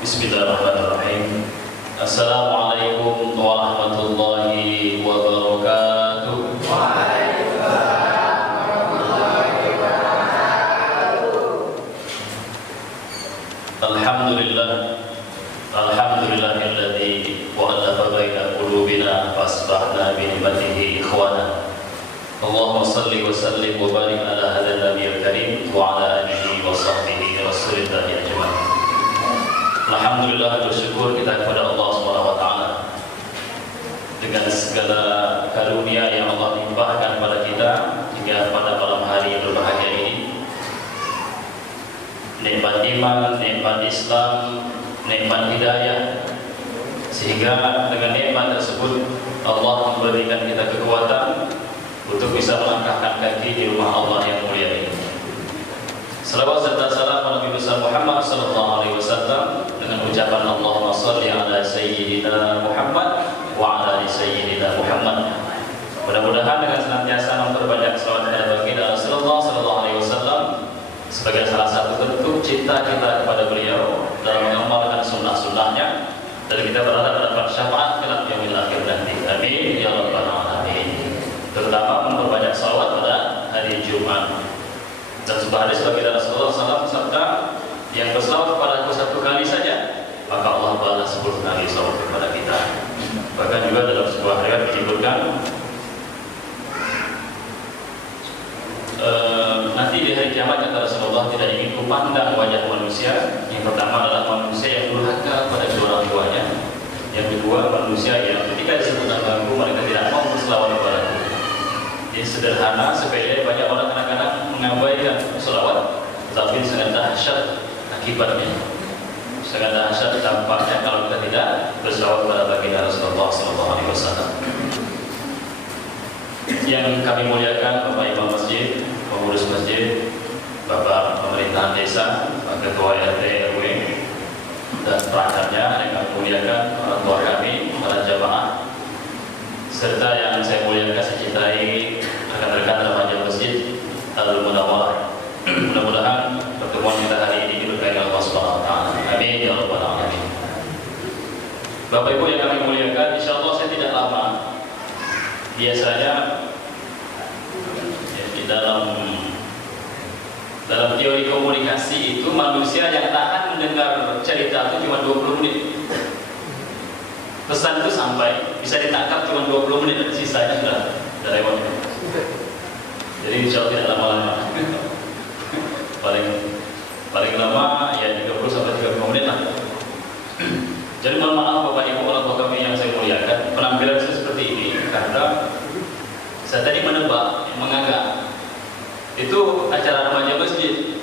Bismillahirrahmanirrahim. Assalamualaikum warahmatullahi wabarakatuh. Waalaikumsalam warahmatullahi wabarakatuh. Alhamdulillahilladzi wa'alafa baina qulubina fasbahna bi ni'matihi ikhwana. Allahumma salli wa sallim wa barik ala hadzal nabiyil karim wa ala alihi wa sahbihi rasulillahi ajma'in. Alhamdulillah, bersyukur kita kepada Allah Subhanahu wa taala dengan segala karunia yang Allah limpahkan kepada kita hingga pada malam hari yang berbahagia ini. Nikmat iman, nikmat Islam, nikmat hidayah, sehingga dengan nikmat tersebut Allah memberikan kita kekuatan untuk bisa melangkahkan kaki di rumah Allah yang mulia ini. Salawat serta salam pada Nabi besar Muhammad sallallahu alaihi wasallam dengan ucapan Allahumma shalli ala sayyidina Muhammad wa ala ali sayyidina Muhammad. Mudah-mudahan dengan senantiasa memperbanyak salawat kepada baginda Rasulullah sallallahu alaihi wasallam sebagai salah satu bentuk cinta kita kepada beliau dalam mengamalkan sunnah-sunnahnya, dan kita berharap mendapat syafaat kelak yaumil akhir nanti. Amin ya rabbal alamin. Terutama memperbanyak salawat pada hari Jumat. Dan sebuah hadis baginda Rasulullah SAW sabda, yang berselawat kepada aku satu kali saja, maka Allah balas 10 kali salawat kepada kita. Bahkan juga dalam sebuah riwayat disebutkan nanti di hari kiamat kata Rasulullah tidak ingin kupandang wajah manusia. Yang pertama adalah manusia yang durhaka pada kedua orang tuanya. Yang kedua manusia yang ketika disebut namaku mereka tidak mau berselawat kepadaku. Ini sederhana, sepele, banyak orang kadang-kadang mengabaikan selawat, tetapi sangat dahsyat akibatnya. Sangat dahsyat dampaknya kalau kita tidak berselawat kepada baginda Rasulullah SAW. Yang kami muliakan Bapak Imam Masjid, pengurus masjid, Bapak pemerintahan desa, Pak Ketua RT RW, dan perakarnya yang kami muliakan, orang tua kami, para jamaah, serta yang saya muliakan, saya cintai rekan-rekan remaja masjid Al-Munawwarah. Mudah-mudahan pertemuan kita hari ini diberkahi Allah Subhanahu wa taala. Amin ya rabbal alamin. Bapak Ibu yang kami muliakan, insyaallah saya tidak lama. Biasanya ya, di dalam teori komunikasi itu manusia yang tahan mendengar cerita itu cuma 20 menit. Pesan itu sampai bisa ditangkap cuma 20 menit, dan sisanya sudah lewat. Jadi insya Allah tidak lama-lama. paling lama ya 30 sampai 30 menit lah. Jadi mohon maaf Bapak Ibu orang tua kami yang saya muliakan, penampilan saya seperti ini karena saya tadi menebak, mengagak itu acara remaja masjid.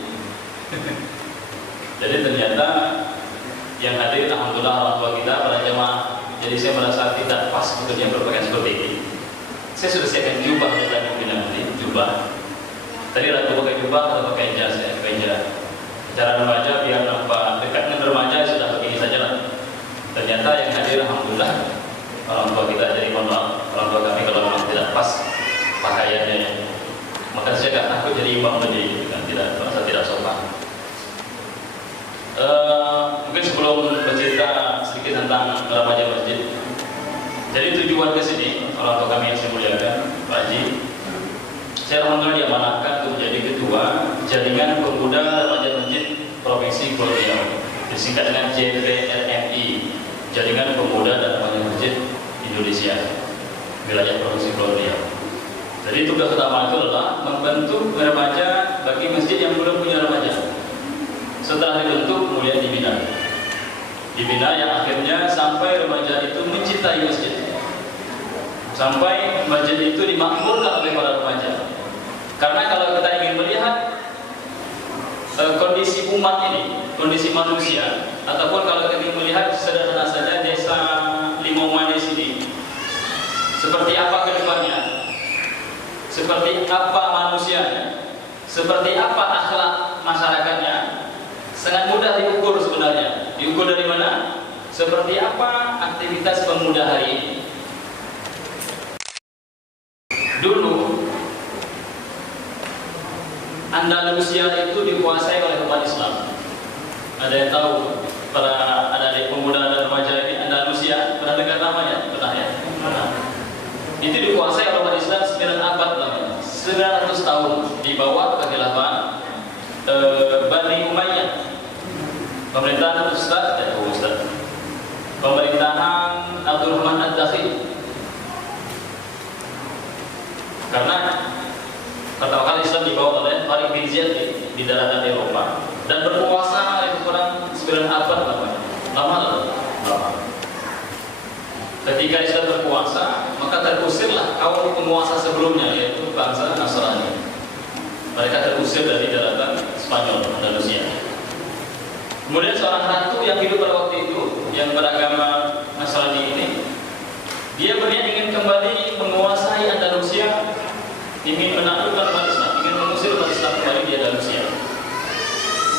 Jadi ternyata yang hadir alhamdulillah orang tua kita, para jemaah. Jadi saya merasa tidak pas sebetulnya berpakaian seperti ini. Saya sudah siapkan jubah dari tadi nanti, jubah. Tadi ragu pakai jubah atau pakai jas ya, pakai jas. Cara remaja biar nampak dekat dengan remaja sudah begini saja lah. Ternyata yang hadir alhamdulillah orang tua kita, jadi mohon maaf orang tua kami kalau memang tidak pas pakaiannya. Maka saya tidak takut jadi imam menjadi kan, tidak merasa tidak sopan. Mungkin sebelum bercerita sedikit tentang remaja masjid. Jadi tujuan ke sini orang tua kami yang saya muliakan, Pak Haji, saya alhamdulillah diamanahkan untuk menjadi ketua Jaringan Pemuda Remaja Masjid Provinsi Pulau Riau, disingkat dengan JPRMI, Jaringan Pemuda dan Remaja Masjid Indonesia, wilayah Provinsi Pulau Riau. Jadi tugas utama itu adalah membentuk remaja bagi masjid yang belum punya remaja. Setelah dibentuk kemudian dibina yang akhirnya sampai remaja itu mencintai masjid, sampai masjid itu dimakmurkan oleh para remaja. Karena kalau kita ingin melihat kondisi umat ini, kondisi manusia, ataupun kalau kita ingin melihat sederhana saja desa Limomanes ini seperti apa kedepannya, seperti apa manusianya, seperti apa akhlak masyarakatnya, sangat mudah diukur sebenarnya. Diukur dari mana? Seperti apa aktivitas pemuda hari ini. Dulu Andalusia itu dikuasai oleh umat Islam. Ada yang tahu para adik-adik pemuda dan remaja ini, Andalusia, pernah dengar namanya? Pernah ya? Pernah. Itu dikuasai oleh umat Islam 9 abad namanya, 900 tahun di bawah kekhilafan Bani Umayyah. Pemerintahan pemerintahan Abdurrahman Ad-Dakhil. Karena pertama kali Islam dibawa oleh Tariq bin Ziyad di daratan Eropa dan berkuasa lebih kurang 9 abad namanya. Lama. Ketika Islam berkuasa, maka terusirlah kaum penguasa sebelumnya, yaitu bangsa Nasrani. Mereka terusir dari daratan Spanyol, Andalusia. Kemudian seorang ratu yang hidup pada waktu itu, yang beragama Nasrani ini, dia berniat ingin kembali menguasai Andalusia, ingin menaklukkan umat Islam, ingin mengusir umat Islam kembali di Andalusia.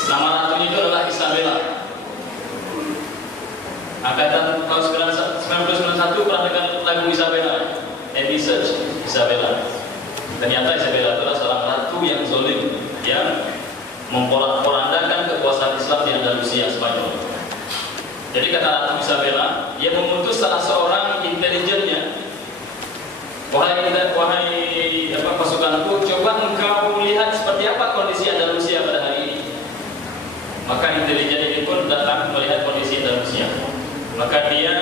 Nama ratunya itu adalah Isabella. Angkatan tahun 1991 pernah dengar lagu Isabella, Eddie Search Isabella. Ternyata Isabella adalah seorang ratu yang zalim, yang memporak-porandakan kekuasaan Islam di Andalusia, Spanyol. Jadi kata Ratu Isabella, dia mengutus salah seorang intelijennya, wahai pasukanku, coba engkau melihat seperti apa kondisi Andalusia pada hari ini. Maka intelijen ini pun datang melihat kondisi Andalusia. Maka dia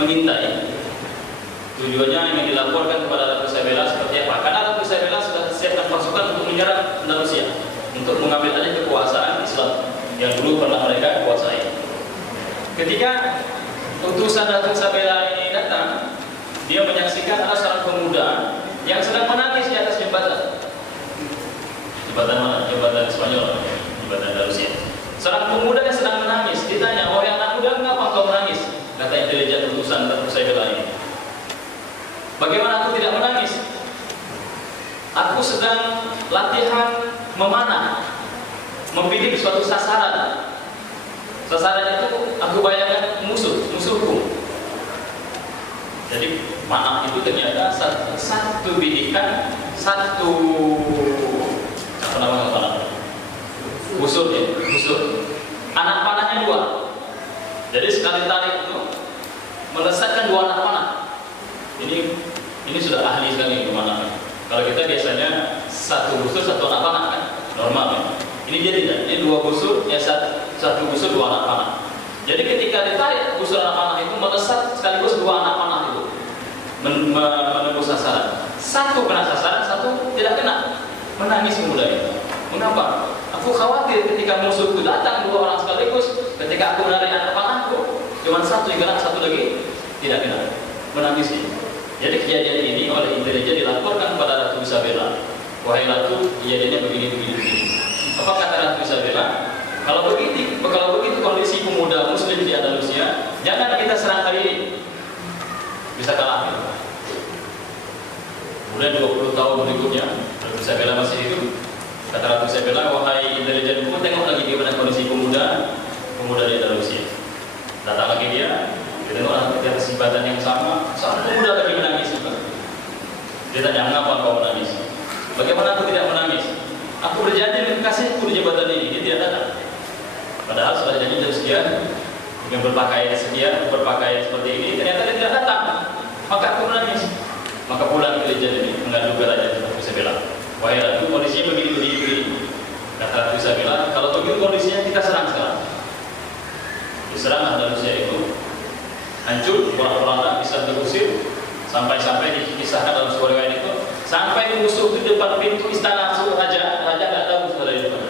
mengintai. Tujuannya ingin dilaporkan kepada Ratu Isabella seperti apa. Karena Ratu Isabella sudah siapkan pasukan untuk menyerang Andalusia, untuk mengambil alih kekuasaan Islam yang dulu pernah mereka kuasai. Ketika utusan Ratu Isabella ini datang, dia menyaksikan ada seorang pemuda yang sedang menangis di atas jembatan. Jembatan mana? Jembatan Spanyol, jembatan Andalusia. Seorang pemuda yang sedang menangis, ditanya, "Wahai anak muda, mengapa kau menangis?" Kata intelijen utusan Ratu Isabella ini, "Bagaimana aku tidak menangis? Aku sedang latihan memanah, membidik suatu sasaran. Sasaran itu aku bayangkan musuhku. Jadi panah itu ternyata satu bidikan, satu busur. Anak panahnya 2. Jadi sekali tarik itu melesatkan 2 anak panah. Ini sudah ahli sekali memanah. Kalau kita biasanya 1 busur 1 anak panah kan normal kan. Ini dia tidak. Ini 2 busur ya 1 busur 2 anak panah. Jadi ketika ditarik busur anak panah itu melesat sekaligus 2 anak panah itu menembus sasaran. 1 kena sasaran, 1 tidak kena. Menangis pemuda itu. Mengapa? Aku khawatir ketika musuh itu datang 2 orang sekaligus. Ketika aku menarik anak panahku, cuma 1 yang kena, 1 lagi tidak kena. Menangis dia. Jadi kejadian ini oleh intelijen dilaporkan kepada Ratu Isabella. "Wahai Ratu, kejadiannya begini. Apa kata Ratu Isabella? Kalau begitu kondisi pemuda Muslim di Andalusia, jangan kita serang hari ini. Bisa kalah." Kemudian 20 tahun berikutnya, Ratu Isabella masih hidup. Kata Ratu Isabella, "Wahai intelijen, tengok lagi bagaimana kondisi pemuda di Andalusia." Datang lagi dia tengok di kesempatan yang sama, sang pemuda lagi menangis juga. Dia tanya, "Mengapa kau menangis?" "Bagaimana aku tidak menangis? Aku berjanji dengan kasihku di jabatan ini." Dia tidak datang. Padahal sudah janji jam sekian, dengan berpakaian sekian, berpakaian seperti ini, ternyata dia tidak datang. Maka aku menangis. Maka pulang intelijen ini mengadu ke Raja Ratu Isabella. "Wahai Ratu, kondisinya begini. Kata Ratu Isabella, "Kalau begitu kondisinya kita serang sekarang." Diserang Andalusia itu hancur, orang-orang bisa terusir, sampai-sampai dikisahkan dalam sebuah riwayat itu, sampai musuh di depan pintu istana raja nggak tahu sudah di depan.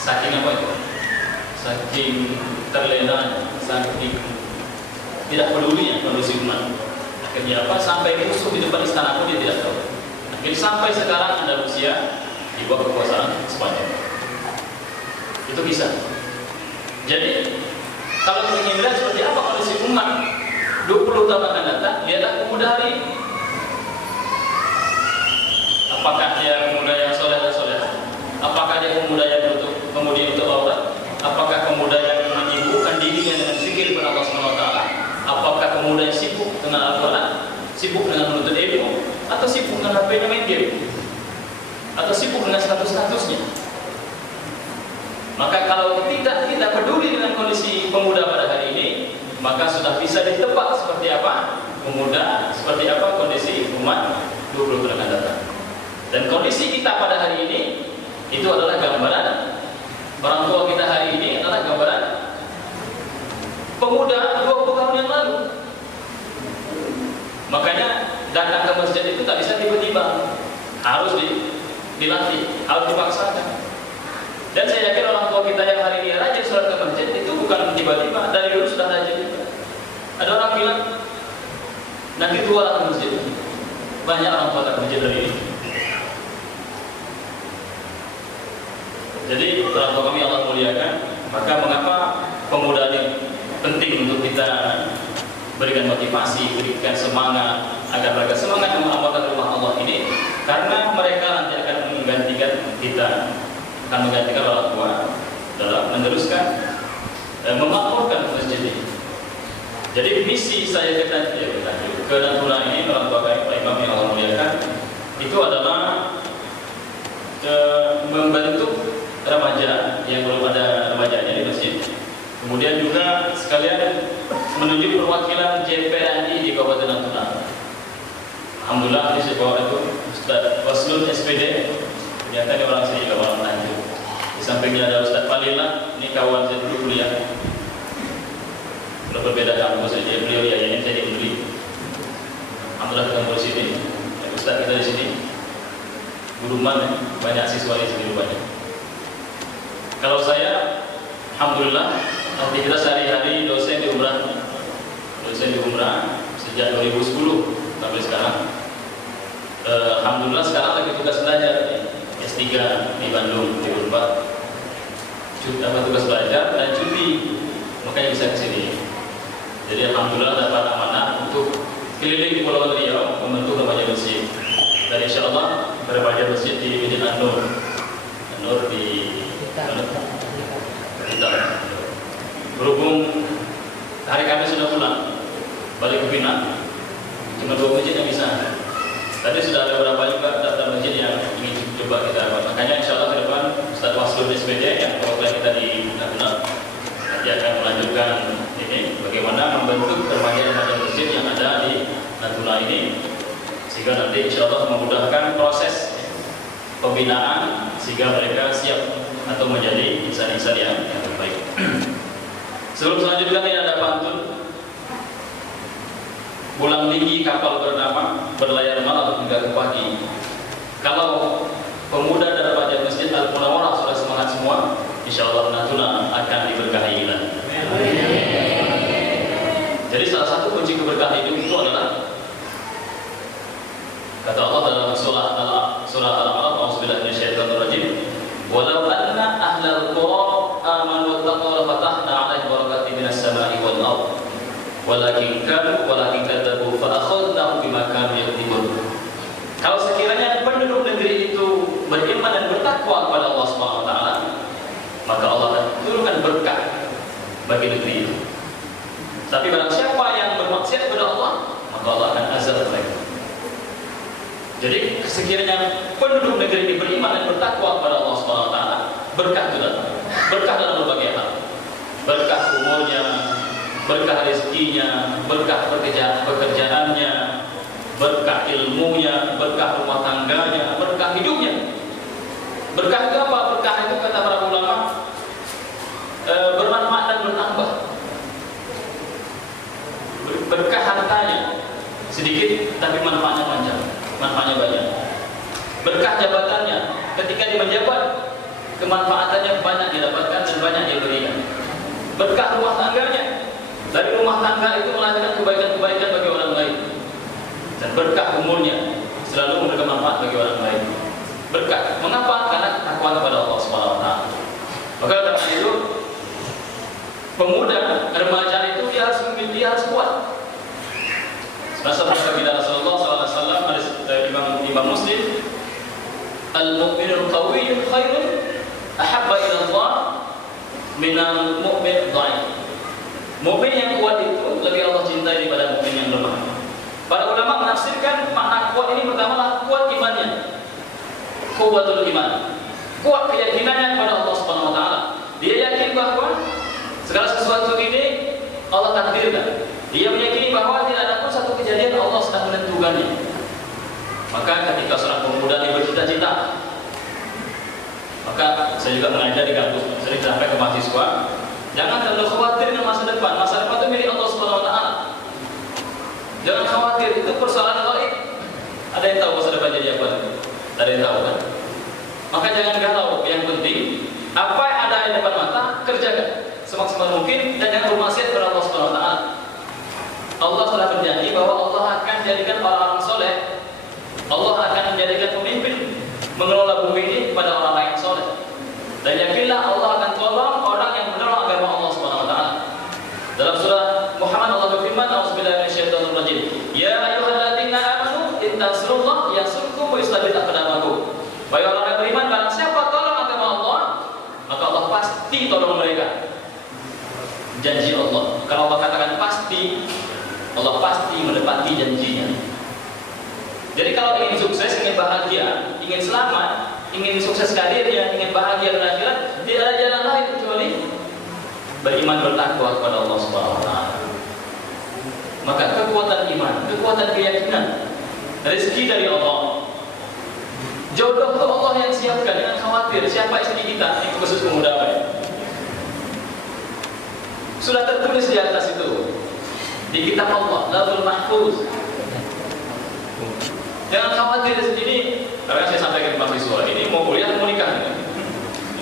Saking apa itu? Saking terlena, saking tidak pedulinya kondisi umat. Akhirnya apa? Sampai musuh di depan istana pun dia tidak tahu. Akhirnya sampai sekarang Andalusia di bawah kekuasaan Spanyol. Itu kisah. Jadi kalau kita ingin melihat seperti apa kondisi umat 20 tahun akan datang, lihatlah pemuda hari ini. Apakah dia pemuda yang soleh dan soleha? Apakah dia pemuda yang pemudi untuk Allah? Apakah pemuda yang menyibukkan dirinya dengan zikir kepada Allah SWT? Apakah pemuda yang sibuk dengan Al-Quran? Sibuk dengan menuntut ilmu? Atau sibuk dengan HP-nya main game? Atau sibuk dengan status-statusnya? Maka kalau tidak peduli dengan kondisi pemuda pada hari ini, maka sudah bisa ditebak seperti apa pemuda, seperti apa kondisi umat 20 tahun akan datang. Dan kondisi kita pada hari ini itu adalah gambaran orang tua kita hari ini adalah gambaran pemuda 20 tahun yang lalu. Makanya datang ke masjid itu tak bisa tiba-tiba, harus dilatih, harus dipaksakan. Dan saya yakin orang tua kita yang hari ini rajin sholat ke masjid itu bukan tiba-tiba, dari dulu sudah rajin juga. Ada orang bilang nanti tua lah ke masjid. Banyak orang tua ke masjid hari ini. Jadi orang tua kami Allah muliakan, maka mengapa pemuda ini penting untuk kita berikan motivasi, berikan semangat agar mereka semangat mengamalkan rumah Allah ini, karena mereka nanti akan menggantikan kita, akan menggantikan orang tua dalam meneruskan memakmurkan masjid ini. Jadi misi saya ke Natuna ini, orang tua kami Pak Imam yang Allah muliakan, itu adalah membentuk remaja yang belum ada remajanya di masjid. Kemudian juga sekalian menunjuk perwakilan JPRI di Kabupaten Natuna. Alhamdulillah di bawah itu Ustaz Waslun SPD, ternyata ini orang sini juga orang Tanjung. Di sampingnya ada Ustaz Falila, ini kawan saya dulu kuliah. Kalau berbeda kampus saja, beliau diajarin saya dibeli. Alhamdulillah ketemu di sini. Ustaz kita di sini. Guruman banyak siswa di sini banyak. Kalau saya, alhamdulillah, aktivitas sehari-hari dosen di Umrah sejak 2010 sampai sekarang. Alhamdulillah sekarang lagi tugas belajar S3 di Bandung di Unpad. Tugas belajar dan cuti, makanya bisa ke sini. Jadi alhamdulillah dapat amanah untuk keliling Pulau Riau membentuk remaja masjid. Dan insya Allah berbagai masjid di Masjid An-Nur di kita. Berhubung hari kami sudah pulang balik ke Pinang, cuma 2 masjid yang bisa. Tadi sudah ada beberapa juga daftar masjid yang ingin coba kita buat. Makanya insya Allah ke depan Ustaz Waslun SPD yang perwakilan kita di Natuna nanti akan melanjutkan ini bagaimana membentuk remaja-remaja masjid yang ada di Natuna ini, sehingga nanti insya Allah memudahkan proses pembinaan sehingga mereka siap atau menjadi insan-insan yang terbaik. Sebelum selanjutnya ini ada pantun. Pulang tinggi kapal bernama berlayar malam hingga ke pagi. Kalau pemuda dan remaja masjid Al-Munawwarah sudah semangat semua, insya Allah Natuna akan diberkahi. Jadi salah satu kunci keberkahan hidup itu adalah kata Allah dalam surah Al-A'raf, "A'udzubillahi minasyaitonir rajim. Walau anna ahlal qura amanu wattaqaw lafatahna 'alaihim barakatin minas sama'i wal ardh. Walakin kadzabu fa akhadnahum bima kanu yaktubun." Kalau sekiranya penduduk negeri itu beriman dan bertakwa kepada Allah Subhanahu wa taala, maka Allah akan turunkan berkah bagi negeri itu. Tapi barang siapa yang bermaksiat kepada Allah, maka Allah akan azab mereka. Jadi sekiranya penduduk negeri ini beriman dan bertakwa kepada Allah Subhanahu wa taala, berkah itu datang. Berkah dalam berbagai hal. Berkah umurnya, berkah rezekinya, berkah pekerjaannya, berkah ilmunya, berkah rumah tangganya, berkah hidupnya. Berkah itu apa? Berkah itu kata para ulama bermanfaat dan bertambah. Berkah hartanya sedikit tapi manfaatnya panjang, manfaatnya banyak. Berkah jabatannya, ketika dia menjabat, kemanfaatannya banyak didapatkan dan banyak diberikan. Berkah rumah tangganya, dari rumah tangga itu melahirkan kebaikan-kebaikan bagi orang lain. Dan berkah umurnya, selalu memberikan manfaat bagi orang lain. Berkah, mengapa? Karena takwa kepada Allah Subhanahu wa taala. Maka karena itu pemuda remaja itu dia harus kuat. Masa sabda Rasulullah SAW hadis Imam Muslim, al-mu'minul qawiyyu khairun ahabba ila Allah minal mu'min dhaif. Mukmin yang kuat itu lebih Allah cintai daripada mukmin yang lemah. Para ulama menafsirkan makna kuat ini pertama kuat imannya. Kuwatul iman. Kuat keyakinannya kepada Allah Subhanahu wa taala. Dia yakin bahwa segala sesuatu ini Allah takdirkan. Dia meyakini bahwa tidak ada pun satu kejadian Allah sedang menentukannya. Maka ketika seorang pemuda ini bercita-cita, maka saya juga mengajar di kampus, sering sampai ke mahasiswa, jangan terlalu khawatir dengan masa depan. Masa depan itu milik Allah Subhanahu wa taala. Jangan khawatir, itu persoalan gaib. Ada yang tahu masa depan jadi apa? Ada yang tahu kan? Maka jangan galau. Yang penting apa yang ada di depan mata kerjakan semaksimal mungkin dan jangan bermaksiat kepada Allah Subhanahu wa taala. Allah telah berjanji bahwa Allah akan jadikan orang-orang soleh, Allah akan menjadikan pemimpin mengelola bumi ini pada orang-orang yang soleh. Dan yakinlah Allah akan tolong orang yang menolong agama Allah Subhanahu wa taala. Dalam surah Muhammad Allah berfirman, "A'udzubillahi minasyaitonir rajim. Ya ayyuhalladzina amanu in tansurullah yansurkum wa yusabit aqdamakum." Wahai orang yang beriman, barang siapa tolong agama Allah, maka Allah pasti tolong mereka. Janji Allah. Kalau Allah katakan pasti, Allah pasti menepati janjinya. Jadi kalau ingin sukses, ingin bahagia, ingin selamat, ingin sukses karirnya, ingin bahagia dan akhirat, tidak ada jalan lain kecuali beriman bertakwa kepada Allah Subhanahu wa taala. Maka kekuatan iman, kekuatan keyakinan, rezeki dari Allah. Jodoh itu Allah yang siapkan, jangan khawatir siapa istri kita, ini khusus pemuda. Sudah tertulis di atas itu di kitab Allah, Lauhul Mahfuz. Jangan khawatir ini, karena saya sampaikan ke mahasiswa ini mau kuliah mau nikah.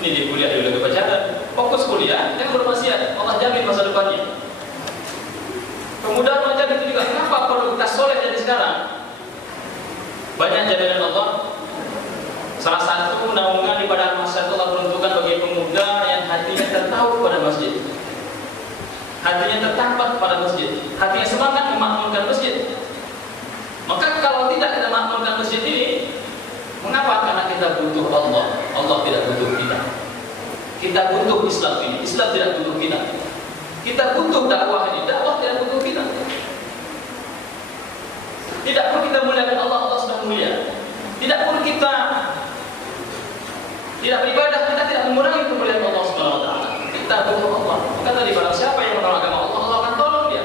Ini di kuliah udah kepacaran, fokus kuliah, jangan bermaksiat. Allah jamin masa depannya. Pemuda remaja itu juga, kenapa perlu kita soleh dari sekarang? Banyak jaminan Allah. Salah satu naungan ibadah masa itu Allah peruntukkan bagi pemuda yang hatinya tertaut pada masjid, hatinya tertampak pada masjid, hatinya semangat memakmurkan masjid. Maka kalau tidak kita makmurkan masjid ini, mengapa? Karena kita butuh Allah, Allah tidak butuh kita. Kita butuh Islam ini, Islam tidak butuh kita. Kita butuh dakwah ini, dakwah tidak butuh kita. Tidak pun kita muliakan Allah, Allah sudah mulia. Tidak pun kita tidak beribadah, kita tidak mengurangi kemuliaan Allah Subhanahu wa taala. Kita butuh Allah. Maka tadi barang siapa yang menolong agama Allah, Allah akan tolong dia.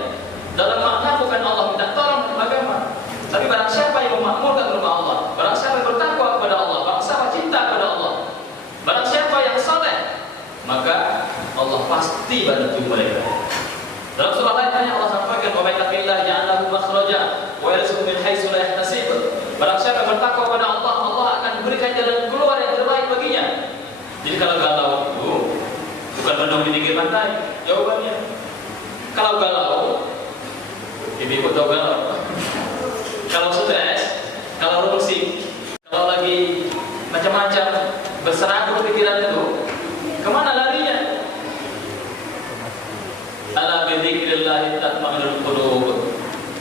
Dalam makna bukan Allah minta tolong dalam agama, tapi barang siapa yang memakmurkan rumah Allah, barang siapa yang bertakwa kepada Allah, barang siapa cinta kepada Allah, barang siapa yang saleh, maka Allah pasti bantu mereka. Dalam surah lain Allah sampaikan, "Wa may yattaqillaha yaj'al lahu makhraja wa yarzuqhu min haitsu la yahtasib." Barang siapa yang bertakwa kepada Allah, Allah akan berikan jalan keluar yang terbaik baginya. Jadi kalau galau itu bukan menunggu di pinggir pantai, jawabannya. Kalau galau, ibu tahu galau. Kalau stres, kalau rusing, kalau lagi macam-macam berserabut pikiran itu, kemana larinya? Ala bidzikrillah tatma'innul qulub.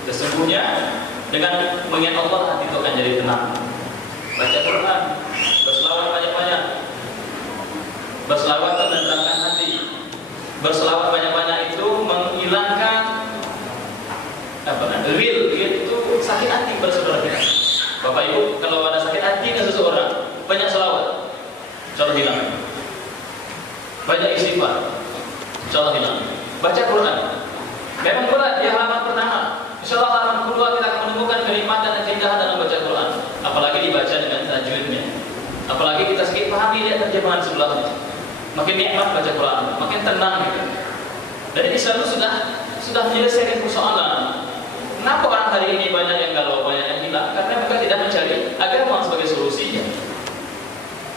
Sesungguhnya dengan mengingat Allah hati itu akan jadi tenang. Baca Quran, berselawat banyak-banyak. Berselawat menenangkan hati. Berselawat banyak-banyak itu menghilangkan real itu sakit hati pada saudara kita. Bapak Ibu, kalau ada sakit hati dengan seseorang, banyak selawat, insya Allah hilang. Banyak istighfar, insya Allah hilang. Baca Quran, memang berat di halaman pertama, insya Allah halaman kedua kita akan menemukan kenikmatan dan keindahan dalam baca Quran. Apalagi dibaca dengan tajwidnya, apalagi kita sedikit pahami lihat terjemahan sebelahnya. Makin nikmat baca Quran, makin tenang gitu. Dari Islam itu sudah menyelesaikan persoalan. Kenapa orang hari ini banyak yang galau, banyak yang hilang? Karena mereka tidak mencari agama sebagai solusinya.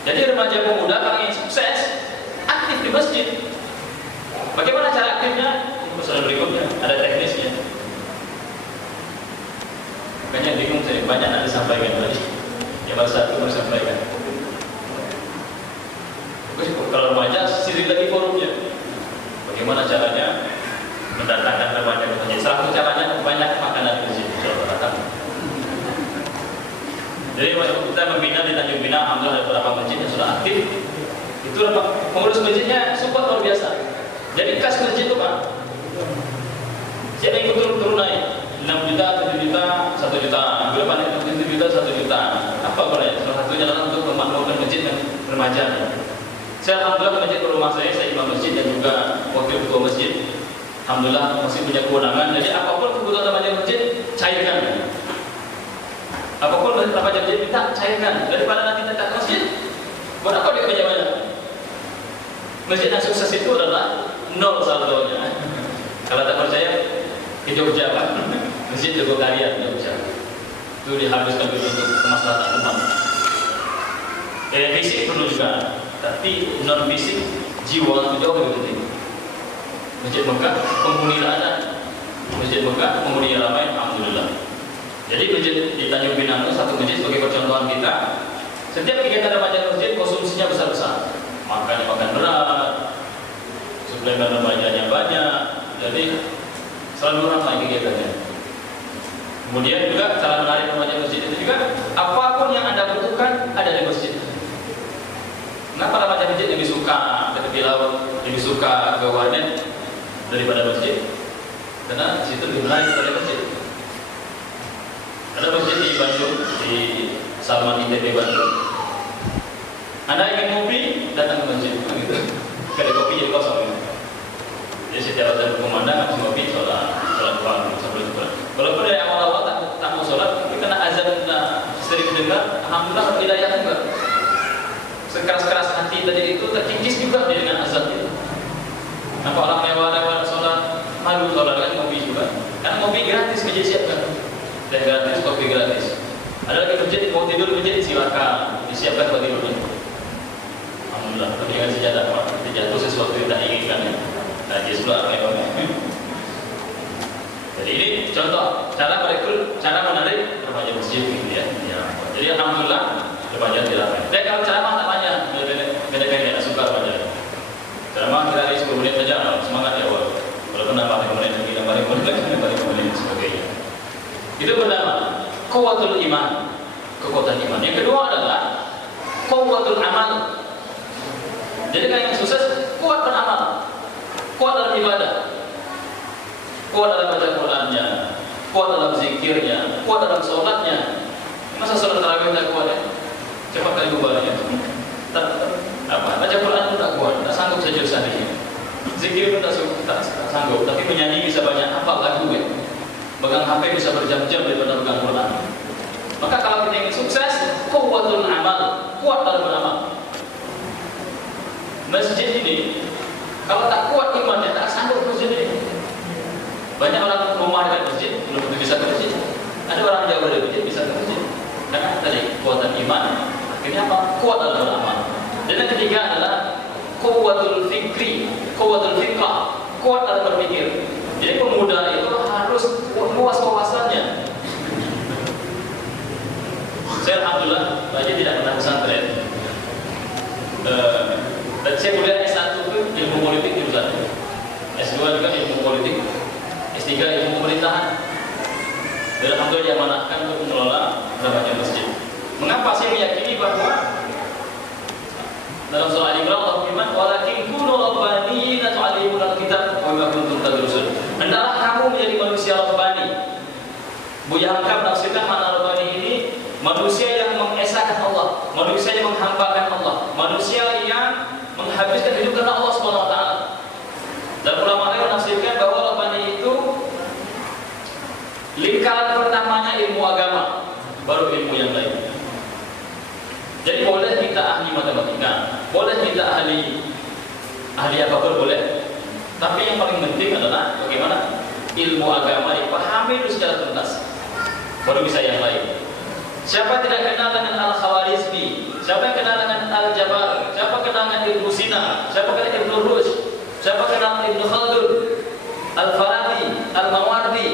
Jadi remaja pemuda kalau ingin sukses, aktif di masjid. Bagaimana cara aktifnya? Persoalan berikutnya, ada teknisnya. Makanya bingung saya, banyak yang disampaikan tadi. Yang baru satu baru sampaikan. Kalau remaja, sisi lagi forumnya. Bagaimana caranya mendatangkan remaja ke masjid? Salah satu caranya banyak makanan di masjid. Jadi kita membina di Tanjung Pinang, alhamdulillah ada beberapa masjid yang sudah aktif. Itu pengurus masjidnya support luar biasa. Jadi kas masjid itu Pak, siapa yang turun naik 6 juta, 7 juta, 1 juta, berapa nih 7 juta, 1 juta. Apa boleh? Salah satunya adalah untuk memakmurkan masjid dan remaja. Saya alhamdulillah masjid rumah saya imam masjid dan juga wakil ketua masjid. Alhamdulillah masih punya kewenangan. Jadi apapun kebutuhan remaja masjid cairkan. Apapun remaja masjid minta cairkan. Daripada nanti datang ke masjid, buat apa dia banyak-banyak? Masjid yang sukses itu adalah nol saldonya. Kalau tak percaya, ke Jogja Pak. Masjid Jogokarian Jogja. Itu dihabiskan untuk kemaslahatan umat. Fisik perlu juga, tapi non fisik jiwa itu jauh lebih penting. Masjid Mekah penghuni ada, Masjid Mekah penghuni ramai, alhamdulillah. Jadi masjid di Tanjung Pinang itu satu masjid sebagai percontohan kita. Setiap kegiatan remaja masjid konsumsinya besar-besar, makan berat, suplemen remajanya banyak, jadi selalu ramai kegiatannya. Kemudian juga cara menarik remaja masjid itu juga apapun yang Anda butuhkan ada di masjid. Kenapa remaja masjid lebih suka ke tepi laut, lebih suka ke warnet daripada masjid? Karena di situ lebih menarik daripada masjid. Ada masjid di Bandung, di Salman ITB Bandung. Anda ingin ngopi, datang ke masjid. Gitu. Kedai kopi jadi kosong. Gitu. Jadi setiap ada pemandangan habis ngopi, sholat pagi sambil sholat. Walaupun dari awal-awal tak mau sholat, tapi karena azan sering dengar, alhamdulillah hidayah juga. Sekeras-keras hati tadi itu terkikis juga dengan azan itu. Nampak orang mewah-mewah sholat, malu sholat kan ngopi juga. Karena ngopi gratis masjid siapkan. Dan gratis, kopi gratis. Ada lagi masjid, mau tidur masjid silakan, disiapkan buat tidurnya. Alhamdulillah, tapi jangan sejadah, Pak. Nanti jatuh sesuatu yang tak inginkan ya. Nah, dia sudah apa. Jadi ini contoh cara merekrut, cara menarik remaja masjid gitu ya. Jadi alhamdulillah remaja diramai. Dan kalau ceramah tak banyak, beda-beda tak suka remaja. Ceramah kita 10 menit saja, semangat ya awal. Walaupun nambah 5 menit, nambah 5 menit lagi, nambah 5 menit sebagainya. Itu pertama, kuwatul iman, kekuatan iman. Yang kedua adalah kuwatul amal. Jadi kalau yang sukses, kuat beramal, kuat dalam ibadah, kuat dalam baca Qurannya, kuat dalam zikirnya, kuat dalam sholatnya. Masa sholat tarawih tak kuat ya? Cepat kali bubarnya. Baca Quran pun tak kuat, tak sanggup saja seharinya. Zikir pun tak sanggup, tapi menyanyi bisa banyak, hafal lagu ya. Pegang HP bisa berjam-jam daripada pegang Quran. Maka kalau kita ingin sukses, kuwatul amal, kuat dalam beramal. Masjid ini, kalau tak kuat imannya, tak sanggup masjid ini. Banyak orang rumah dekat masjid, belum tentu bisa ke masjid. Ada orang jauh dari masjid, bisa ke masjid. Karena tadi, kuatan iman, akhirnya apa? Kuat dalam beramal. Dan yang ketiga adalah kuwatul fikri, kuwatul fikrah, kuat dalam berpikir. Jadi pemuda itu harus luas wawasannya. Saya alhamdulillah banyak tidak pernah pesantren. Dan saya kuliah S1 itu ilmu politik jurusan. S2 juga ilmu politik. S3 ilmu pemerintahan. Dan alhamdulillah diamanahkan untuk mengelola remaja masjid. Mengapa saya meyakini bahwa dalam surah Al-Imran Allah firman, "Walakin kunu rabbaniyina tu'allimuna al-kitab wa ma kuntum tadrusun." Hendaklah kamu menjadi manusia rabbani. Buya Hamka menafsirkan makna rabbani ini manusia yang mengesahkan Allah, manusia yang menghambakan Allah, manusia yang menghabiskan hidup karena Allah Subhanahu wa taala. Dan ulama lain menafsirkan bahwa rabbani itu lingkaran pertamanya ilmu agama, baru ilmu yang lain. Jadi boleh kita ahli matematika, boleh kita ahli apapun boleh. Tapi yang paling penting adalah bagaimana ilmu agama dipahami itu secara tuntas. Baru bisa yang lain. Siapa tidak kenal dengan Al-Khawarizmi, siapa yang kenal dengan Al-Jabar, siapa kenal dengan Ibnu Sina, siapa kenal Ibnu Rushd, siapa kenal Ibnu Khaldun, Al-Farabi, Al-Mawardi,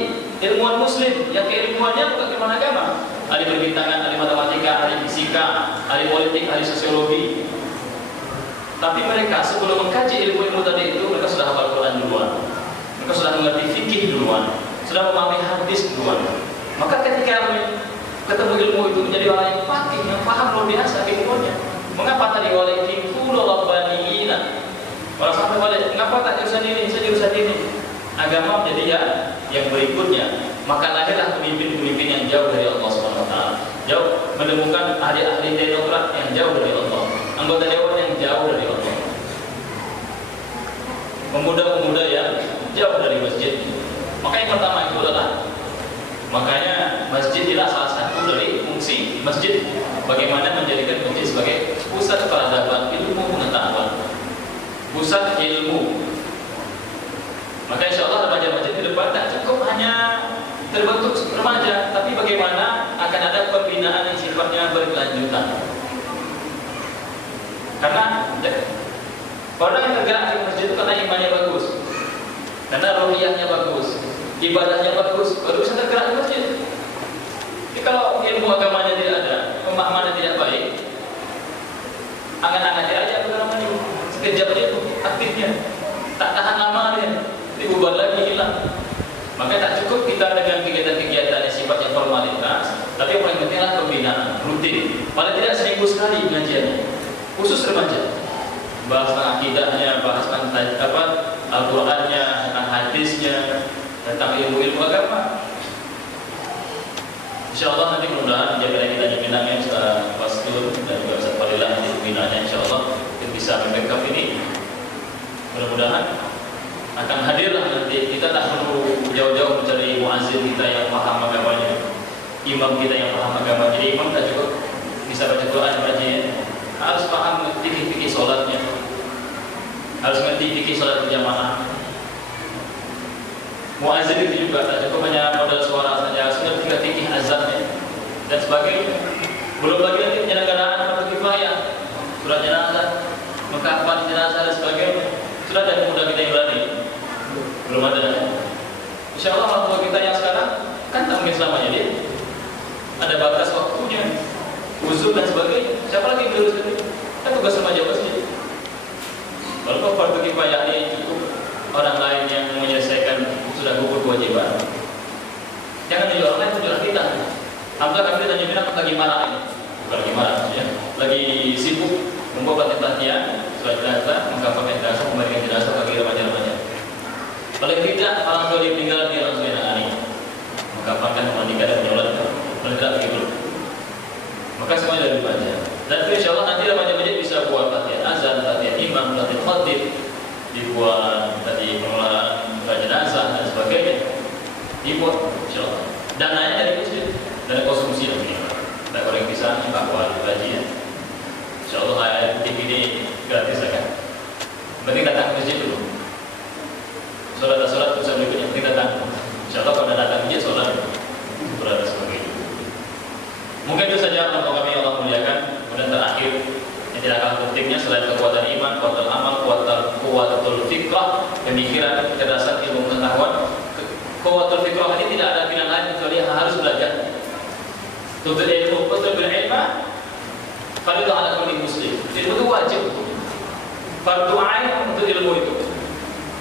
ilmuwan muslim yang keilmuannya bukan ilmuwan agama. Ahli perbintangan, ahli matematika, ahli fisika, ahli politik, ahli sosiologi. Tapi mereka sebelum mengkaji ilmu-ilmu tadi itu, mereka sudah hafal Quran duluan. Mereka sudah mengerti fikih duluan, sudah memahami hadis duluan. Maka ketika ketemu ilmu itu menjadi orang yang fakih, yang paham luar biasa ilmunya. Mengapa tadi walakin kunu rabbaniyina? Orang sampai balik, mengapa tak jurusan ini, saya jurusan ini? Agama menjadi yang berikutnya. Maka lahirlah pemimpin-pemimpin yang jauh dari Allah SWT, jauh menemukan ahli-ahli teknokrat yang jauh dari Allah, anggota dewan yang jauh dari Allah. pemuda-pemuda yang jauh dari masjid. Maka yang pertama itu adalah, makanya masjid adalah salah satu dari fungsi masjid, bagaimana menjadikan masjid sebagai pusat peradaban, ilmu pengetahuan, pusat ilmu. Maka insya Allah remaja masjid ke depan tak cukup hanya terbentuk remaja, tapi bagaimana akan ada pembinaan yang sifatnya berkelanjutan. Karena orang yang tergerak di masjid itu karena imannya bagus, karena ruhiyahnya bagus, ibadahnya bagus, baru bisa tergerak di masjid. Jadi kalau ilmu agamanya tidak ada, pemahamannya tidak baik, angan-angan dia aja namanya sekejap aja aktifnya, tak tahan lama dia, diubah lagi hilang. Maka tak cukup kita dengan kegiatan-kegiatan yang sifatnya formalitas, tapi yang paling penting adalah pembinaan rutin. Paling tidak seminggu sekali pengajiannya, khusus remaja. Bahas tentang akidahnya, bahas tentang Al-Qur'annya, tentang hadisnya, tentang ilmu-ilmu agama. Insya Allah nanti mudah-mudahan jaga kita jembinannya secara pastur dan juga bisa fadilah nanti pembinaannya. Insya Allah kita bisa membackup ini. Mudah-mudahan akan hadirlah nanti. Kita tak perlu jauh-jauh mencari muazzin kita yang paham agamanya, imam kita yang paham agama. Jadi imam tak cukup bisa baca Quran rajin, harus paham fikih-fikih sholatnya, harus ngerti fikih sholat berjamaah. Muazzin itu juga tak cukup hanya modal suara saja, harus ngerti fikih azannya dan sebagainya. Belum lagi nanti penyelenggaraan fardu kifayah, surat jenazah, mengkafan jenazah dan sebagainya. Sudah ada pemuda kita yang berani? Belum ada. Insya Allah orang tua kita yang sekarang kan tak mungkin selamanya dia. Ada batas waktunya, uzur dan sebagainya. Siapa lagi yang diluruskan itu? Kan tugas remaja masjid. Walaupun fardu kifayah ini cukup orang lain yang menyelesaikan sudah gugur kewajiban. Jangan jadi orang lain, tunjuklah kita. Alhamdulillah kami tanya bilang lagi marah ini, bukan lagi marah, ya. Lagi sibuk membuat pelatihan, surat jenazah, mengkafankan jenazah, memberikan jenazah bagi remaja-remaja. Paling tidak orang tua dia meninggal dia langsung menangani, mengkafankan, memandikan dan menyolatkan. Paling tidak begitu. Maka semuanya dari remaja. Dan insya Allah nanti remaja-remaja bisa buat latihan azan, latihan imam, latihan khatib, dibuat tadi pengelolaan jenazah dan sebagainya. Dibuat insya Allah. Dananya dari masjid, dari konsumsi dan minimal. Dan orang yang bisa bahwa gaji ya. Insya Allah ayat ini gratis kan. Penting datang ke masjid dulu. Sholat bisa berikutnya, penting datang. Insya Allah kalau datang ke masjid sholat berada sebagai itu. Mungkin itu saja untuk kami Allah muliakan. Kemudian terakhir yang tidak kalah pentingnya selain kekuatan iman, kekuatan amal, kuwatul fikrah, pemikiran, kecerdasan, ilmu pengetahuan. Kuwatul fikrah ini tidak ada pilihan lain kecuali harus belajar. Tuntut ilmu, betul berilmu. Fardhu ala kulli muslim. Ilmu itu wajib. Fardhu ain untuk ilmu itu.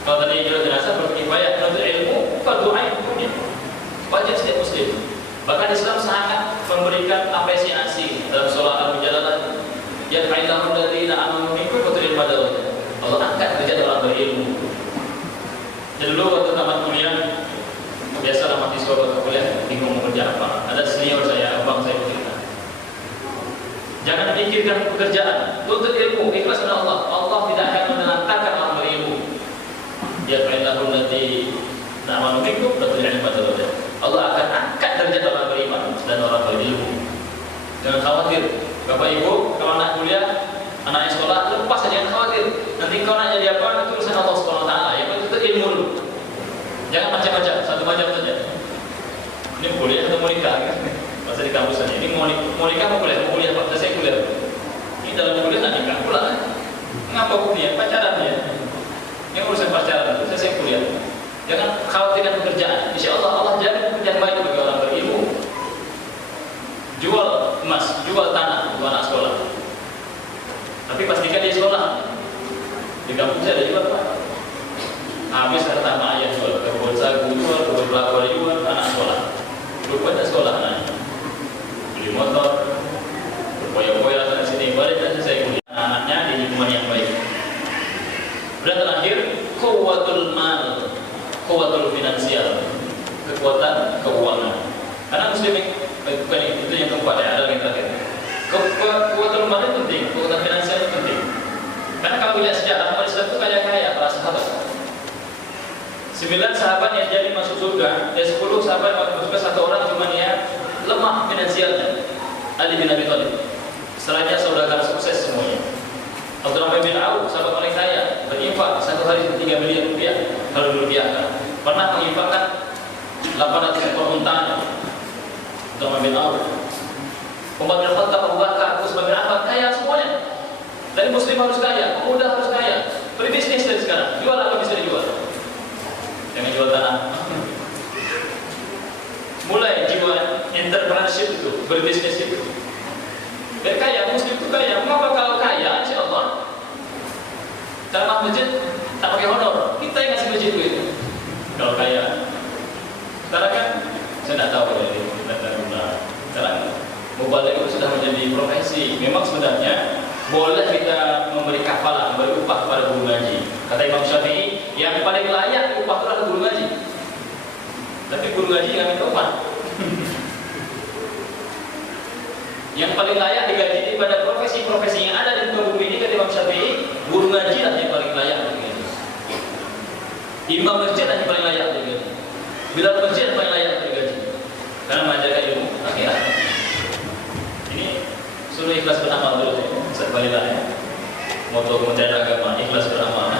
Kalau tadi jenazah berkifayah untuk ilmu, fardhu ain hukumnya. Wajib setiap muslim. Bahkan Islam sangat memberikan apresiasi dalam surah Al-Mujadalah. Ya fa'ilahum ladzina amanu minkum wa tulil madawat. Allah angkat derajat orang berilmu. Jadi dulu waktu tamat kuliah, biasa mahasiswa waktu kuliah bingung mau kerja apa. Ada senior saya, abang saya bercerita. Jangan pikirkan pekerjaan, tuntut ilmu, ikhlas kepada Allah. Allah tidak akan menantakan orang berilmu. Ya fa'ilahum ladzina amanu minkum wa tulil madawat. Allah akan angkat derajat orang beriman dan orang berilmu. Jangan khawatir, Bapak Ibu, kalau anak kuliah, anaknya sekolah, lepas saja, jangan khawatir. Nanti kau nak jadi apa, itu urusan Allah Subhanahu wa taala. Yang penting itu ilmu dulu. Jangan macam-macam, satu macam saja. Ini kuliah atau mau nikah kan? Masa di kampus saja. Ini mau nikah mau kuliah, Pak. Saya kuliah. Ini dalam kuliah nak nikah pula. Ngapa kuliah? Pacaran ya. Ini urusan pacaran itu, saya kuliah. Jangan khawatirkan pekerjaan. Insya Allah jamin pekerjaan baik bagi orang berilmu. Jual emas, jual tanah untuk anak sekolah. Tapi pastikan dia sekolah. Di kampus ada jual Pak. Habis pertama ayat jual kebun sagu jual, kebun kelapa jual, anak sekolah. Lupa ada sekolah anaknya. Beli motor, berpoya-poya sana sini balik dan selesai kuliah. Anaknya di lingkungan yang baik. Dan terakhir, kuwatul mal. Kuwatul finansial, kekuatan keuangan. Karena muslim bukan itu yang keempat ya, ada yang terakhir. Kuwatul mal itu penting, kekuatan finansial itu penting. Karena kalau lihat sejarah Islam itu kaya para sahabat. 9 sahabat yang jadi masuk surga, 10 sahabat masuk surga, 1 orang cuma yang lemah finansialnya, Ali bin Abi Thalib. Setelahnya saudara sukses semuanya. Abdurrahman bin Auf, sahabat paling kaya, berinfak 1 hari 3 miliar rupiah kalau dirupiahkan. Pernah menginfakkan 800 ekor unta. Abdurrahman bin Auf. Umar bin Khattab, Abu Bakar, Utsman bin Affan, kaya semuanya. Dari muslim harus kaya, pemuda harus kaya. Berbisnis dari sekarang, jual apa bisa dijual. Jangan jual tanah. Mulai jiwa entrepreneurship itu, berbisnis itu. Biar kaya, muslim itu kaya. Mengapa kalau kaya, insya Allah dalam masjid tak pakai honor, kita yang ngasih masjid itu. Kalau kaya, sekarang kan saya tidak tahu ya ini. Sekarang mubalik itu sudah menjadi profesi. Memang sebenarnya boleh kita memberi kafalah, memberi upah kepada guru ngaji. Kata Imam Syafi'i, yang paling layak upah itu adalah guru ngaji. Tapi guru ngaji nggak minta upah. Yang paling layak digaji daripada profesi-profesi yang ada di muka bumi ini, kata Imam Syafi'i, guru ngaji lah yang paling layak digaji. Imam masjid lah yang paling layak digaji. Bilal masjid yang paling layak digaji. Karena mengajarkan ilmu akhirat. Ini suruh ikhlas beramal dulu ya. Sekalilah ya. Moto Kementerian Agama, ikhlas beramal.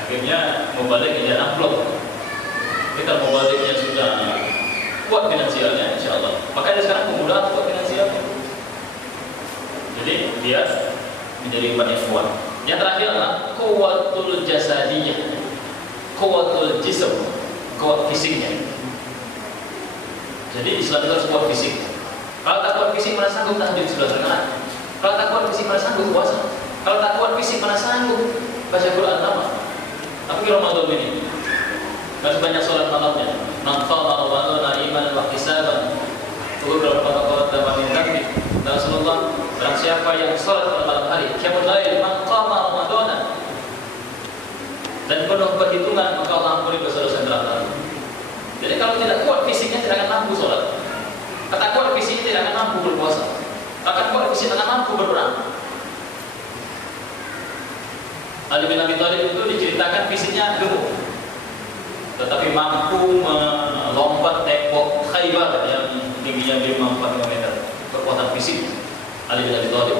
Akhirnya mubalik jadi amplop. Tapi kalau mubaliknya sudah kuat finansialnya, insya Allah. Makanya sekarang pemuda kuat finansialnya. Jadi dia menjadi umat yang kuat. Yang terakhir adalah kuwatul jasadiyah, kuwatul jism, kuat fisiknya. Jadi Islam itu harus kuat fisik. Kalau tak kuat fisik mana sanggup tahajud sudah terkenal. Kalau tak kuat fisik mana sanggup puasa. Kalau tak kuat fisik mana sanggup baca Quran lama. Tapi di Ramadan ini harus banyak sholat malamnya. Man qama Ramadan imanan wa ihtisaban. Beberapa kata dalam minta dan Rasulullah, barang siapa yang sholat pada malam hari, qiyamul lail, man qama Ramadan dan penuh perhitungan, maka Allah ampuni dosa-dosa yang telah lalu. Jadi kalau tidak kuat fisiknya tidak akan mampu sholat. Kata kuat fisiknya tidak akan mampu berpuasa. Akan kuat fisik tidak akan mampu berperang. Ali bin Abi Thalib itu diceritakan fisiknya gemuk, tetapi mampu melompat tembok Khaybar yang tingginya 5-4 meter. Kekuatan fisik Ali bin Abi Thalib.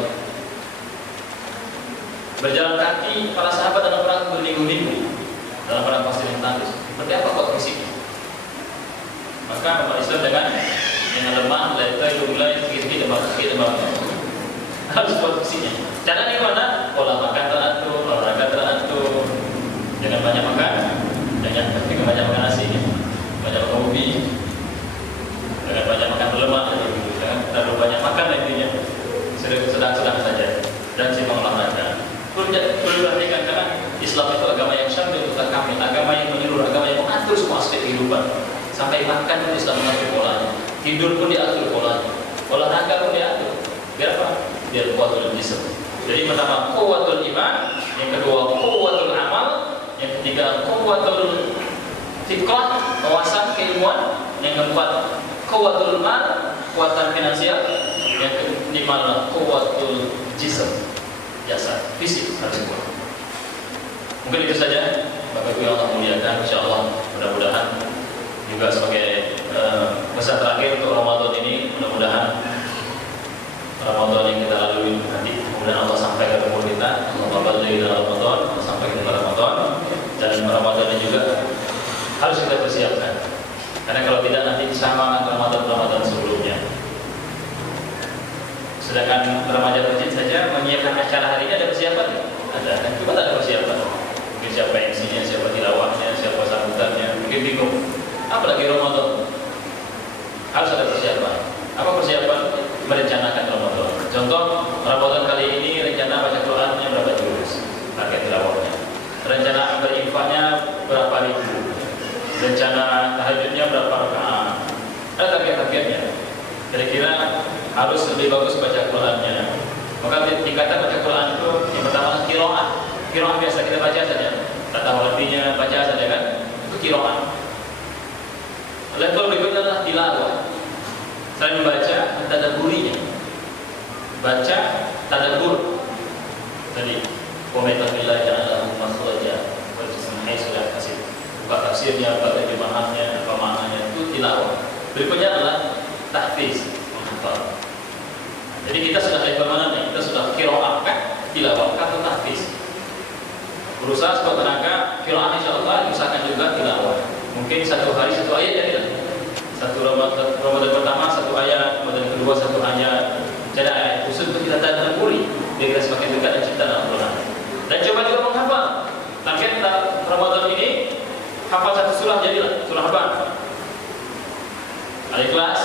Berjalan kaki para sahabat dalam perang berminggu-minggu, dalam perang pasir yang tandus. Seperti apa kuat fisiknya? Maka umat Islam dengan lemah, mulai sedikit harus kuat fisiknya. Caranya gimana? Pola makan teratur, olahraga teratur. Jangan banyak makan, jangan banyak makan nasi, banyak makan ubi, jangan banyak makan berlemak, jangan terlalu banyak makan intinya. Sedang-sedang saja dan seimbang olahraga. Perlu perhatikan karena Islam itu agama yang syamil, kamil, agama yang menyeluruh, agama yang mengatur semua aspek kehidupan. Sampai makan pun Islam mengatur polanya, tidur pun diatur polanya, olahraga pun diatur. Biar apa? Biar kuatul jism. Jadi pertama kuatul iman, yang kedua kuatul amal, yang ketiga kuatul fiqh, wawasan keilmuan, yang keempat kuatul mal, kuatan finansial, yang kelima adalah kuatul jism, jasad, fisik harus kuat. Mungkin itu saja Bapak Ibu yang Allah muliakan, insyaallah mudah-mudahan juga sebagai pesan terakhir untuk Ramadan ini, mudah-mudahan Ramadan yang kita lalui nanti kemudian Allah sampai ke umur kita, Allah baligh dalam Ramadan, Allah sampai ke Ramadan, dan Ramadan ini juga harus kita persiapkan. Karena kalau tidak nanti sama Ramadan sebelumnya. Sedangkan remaja masjid saja menyiapkan acara hari ini ada persiapan? Ada, kan cuma tak ada persiapan. Mungkin siapa MC-nya, siapa tilawahnya, siapa sambutannya, mungkin bingung. Apalagi Ramadan harus ada persiapan. Apa persiapan? Merencanakan Ramadan. Contoh Ramadan kali ini rencana baca Qurannya berapa juz, target tilawahnya. Rencana berinfaknya berapa ribu. Rencana tahajudnya berapa rakaat. Ada target-targetnya. Kira-kira harus lebih bagus baca Qurannya. Maka tingkatan baca Quran itu yang pertama qiraah. Qiraah biasa kita baca saja. Tak tahu artinya, baca saja kan. Itu qiraah. Level berikutnya adalah tilawah. Selain membaca, tadabburinya. Baca, tadabbur. Tadi, wa may taqillaha ja'ala lahu makhraja wa jisman haitsu la yahtasib. tafsirnya, apa terjemahannya, apa maknanya, itu tilawah. Berikutnya adalah tahfiz, menghafal. Jadi kita sudah level mana nih? Kita sudah qiraah tilawah atau tahfiz. Berusaha sekuat tenaga qiraah insyaallah, usahakan juga tilawah. Mungkin satu hari satu ayat jadilah. Satu Ramadan pertama satu ayat, Ramadan kedua satu ayat. Jadi ayat khusus untuk kita tadabburi, biar kita semakin dekat dengan ciptaan Al-Qur'an. Dan coba juga menghafal. Target Ramadan ini hafal satu surah jadilah, surah apa? Al-Ikhlas.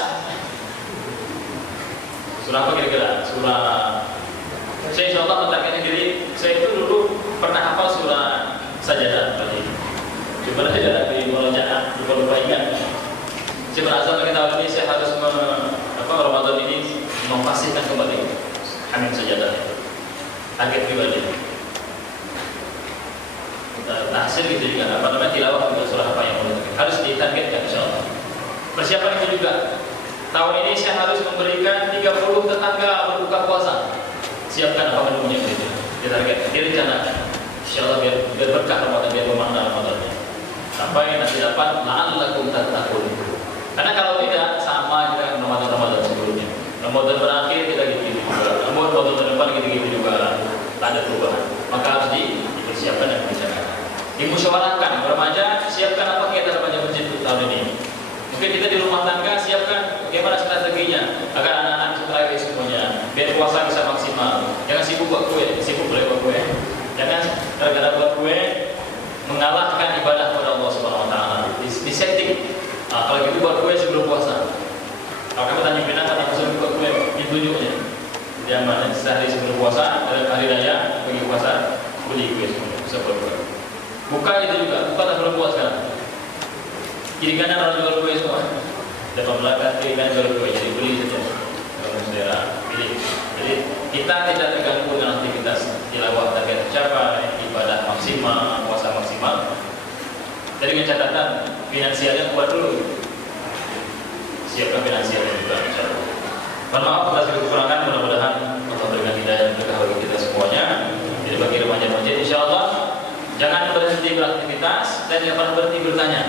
Surah apa kira-kira? Surah. Saya insyaallah mentargetkan diri. Saya itu dulu pernah hafal surah Sajadah tadi. Cuma saja di murojaah lupa ingat. Saya merasa bagi tahun ini saya harus Ramadan ini memfasihkan kembali Hamim Sajadah itu. Target pribadi. Hasil gitu juga. Apa namanya tilawah juga surah apa yang harus ditargetkan insyaallah. Persiapan itu juga. Tahun ini saya harus memberikan 30 tetangga berbuka puasa. Siapkan apa menunya gitu. Ditargetkan, direncanakan. Insyaallah biar berkah Ramadan, biar bermakna Ramadannya. Sampai nanti dapat la'allakum tattaqun. Karena kalau tidak sama dengan Ramadan sebelumnya. Ramadan berakhir kita gitu juga. Ramadan depan gitu juga. Tak ada perubahan. Maka harus dipersiapkan dan direncanakan. Dimusyawarahkan remaja, siapkan apa kegiatan remaja masjid tahun ini. Mungkin kita di rumah tangga siapkan bagaimana strateginya agar anak-anak bisa semuanya. Biar puasa bisa maksimal. Jangan sibuk buat kue, sibuk boleh buat kue. Jangan gara-gara buat kue mengalahkan ibadah kepada Allah Subhanahu Wa Taala. Di setting. Kalau gitu buat kue sebelum puasa. Kalau kamu tanya pinang atau sebelum buat kue, ditunjuknya. Yang mana sehari sebelum puasa, dalam hari raya bagi puasa beli kue semua, bisa buat kue. Buka itu juga, buka tak belum puasa. Kiri kanan orang jual kue semua. Depan belakang kiri kanan jual kue, jadi beli saja. Kalau saudara pilih. Jadi kita tidak terganggu dengan aktivitas tilawah target tercapai, ibadah maksimal, puasa maksimal. Jadi dengan catatan finansialnya kuat dulu. Siapkan finansialnya juga insyaallah. Mohon maaf atas kekurangan, mudah-mudahan Allah berikan hidayah dan berkah bagi kita semuanya. Jadi bagi remaja-remaja insyaallah jangan berhenti beraktivitas dan jangan berhenti bertanya.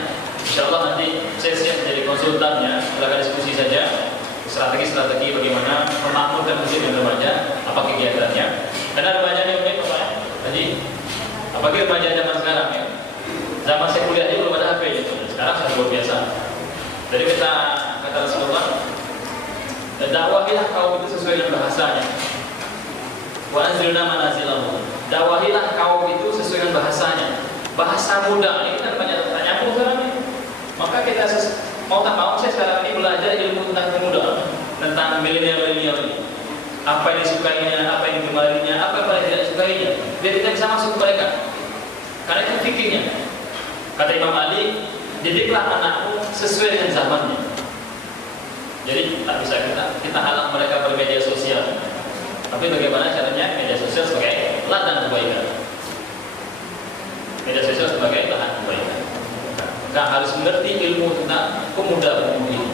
Insyaallah nanti saya siap menjadi konsultannya. Silakan diskusi saja strategi-strategi bagaimana memakmurkan masjid dan remaja, apa kegiatannya. Karena remajanya unik apa ya? Tadi apalagi remaja zaman sekarang ya. Zaman saya kuliah aja belum ada HP gitu. Sekarang sudah luar biasa. Jadi kata Rasulullah, dakwahilah kaum itu sesuai dengan bahasanya. Wa anzilna manazilahum. Dakwahilah kaum itu sesuai dengan bahasanya. Bahasa muda ini kan banyak nyambung sekarang ini. Maka kita mau tak mau saya sekarang ini belajar ilmu tentang pemuda, tentang milenial ini. Apa yang disukainya, apa yang digemarinya, apa yang paling tidak disukainya. Biar kita bisa masuk ke mereka. Karena itu fikirnya. Kata Imam Ali, didiklah anakmu sesuai dengan zamannya. Jadi tak bisa kita halang mereka bermedia sosial. Tapi bagaimana caranya media sosial sebagai ladang kebaikan. Media sosial sebagai lahan kebaikan. Kita harus mengerti ilmu tentang pemuda-pemudi ini.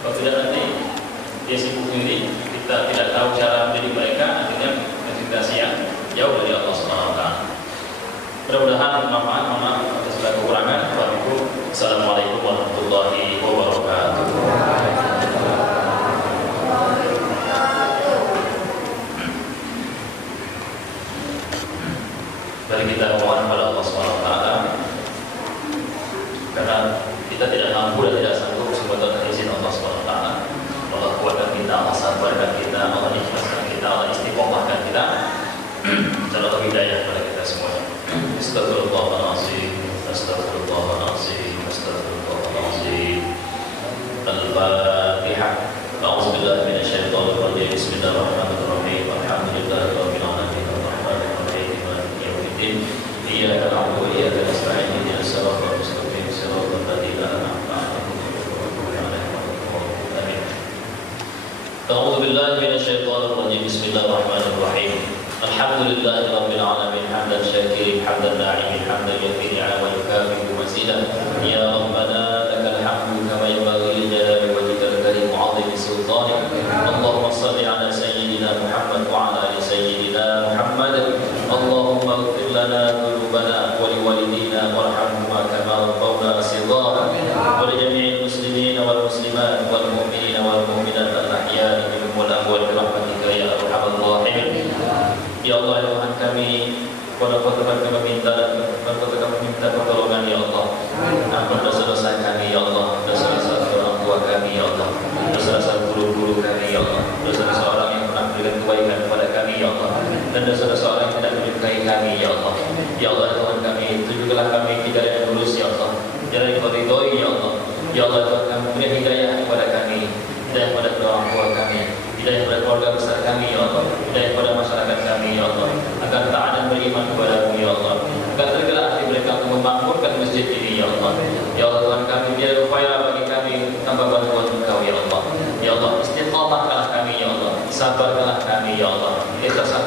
Kalau tidak nanti dia sibuk sendiri, kita tidak tahu cara mendidik mereka, akhirnya konsentrasi yang jauh dari Allah Subhanahu Wa Taala. Mudah-mudahan bermanfaat. Mohon maaf atas segala kekurangan. Assalamualaikum warahmatullahi wabarakatuh. Mari kita mohon kepada Allah Subhanahu Wa Taala, karena kita tidak mampu dan tidak sanggup sebetulnya izin Allah Subhanahu Wa Taala. Allah kuatkan kita, Allah sabarkan kita, Allah ikhlaskan kita, Allah istiqomahkan kita. Insyaallah hidayah kepada kita semuanya. Astagfirullahaladzim, astagfirullahaladzim, astagfirullahaladzim. Al-Fatihah. A'udzubillahi minasyaitonir rajim. Bismillahirrahmanirrahim. Alhamdulillahirabbil alamin. Arrahmanir rahim. Maliki yaumiddin. Iyyaka na'budu wa iyyaka nasta'in. Ihdinas siratal mustaqim. Siratal ladzina an'amta 'alaihim ghairil maghdubi 'alaihim. A'udzu billahi minasyaitonir rajim. Bismillahirrahmanirrahim. Alhamdulillahi rabbil alamin. Hamdan syakirin, hamdan na'imin, hamdan yafi'i wa yukafi'u mazidah. Ya Rabbana lakal hamdu kama yanbaghi li jalali wajhikal karim wa 'azimi sultanik. Allahumma shalli ala sayyidina Muhammad wa ala ali sayyidina Muhammad. Allahumma ighfir lana dhunubana wa liwalidina warhamhuma kama rabbawna Ya Allah, ya Tuhan kami, pada Tuhan kami minta dan pada kami minta pertolongan ya Allah. Ampun dosa-dosa kami ya Allah, dosa-dosa orang tua kami ya Allah, dosa-dosa guru-guru kami ya Allah, dosa-dosa orang yang pernah memberikan kebaikan kepada kami ya Allah, dan dosa-dosa orang yang tidak menyukai kami ya Allah. Ya Allah Tuhan kami, tunjukkanlah kami hidayah yang lurus ya Allah, jalan yang kau ridhoi ya Allah. Ya Allah Tuhan kami, beri hidayah kepada kami, hidayah kepada kedua orang tua kami, hidayah kepada keluarga besar kami ya Allah, hidayah kepada masyarakat kami ya Allah, agar taat dan beriman kepada-Mu ya Allah, agar tergerak hati mereka untuk memakmurkan masjid ini ya Allah. Ya Allah Tuhan kami, biar upaya bagi kami tambah bantuan Engkau ya Allah. Ya Allah, istiqamahkanlah kami ya Allah, sabarkanlah kami ya Allah, ikhlaskan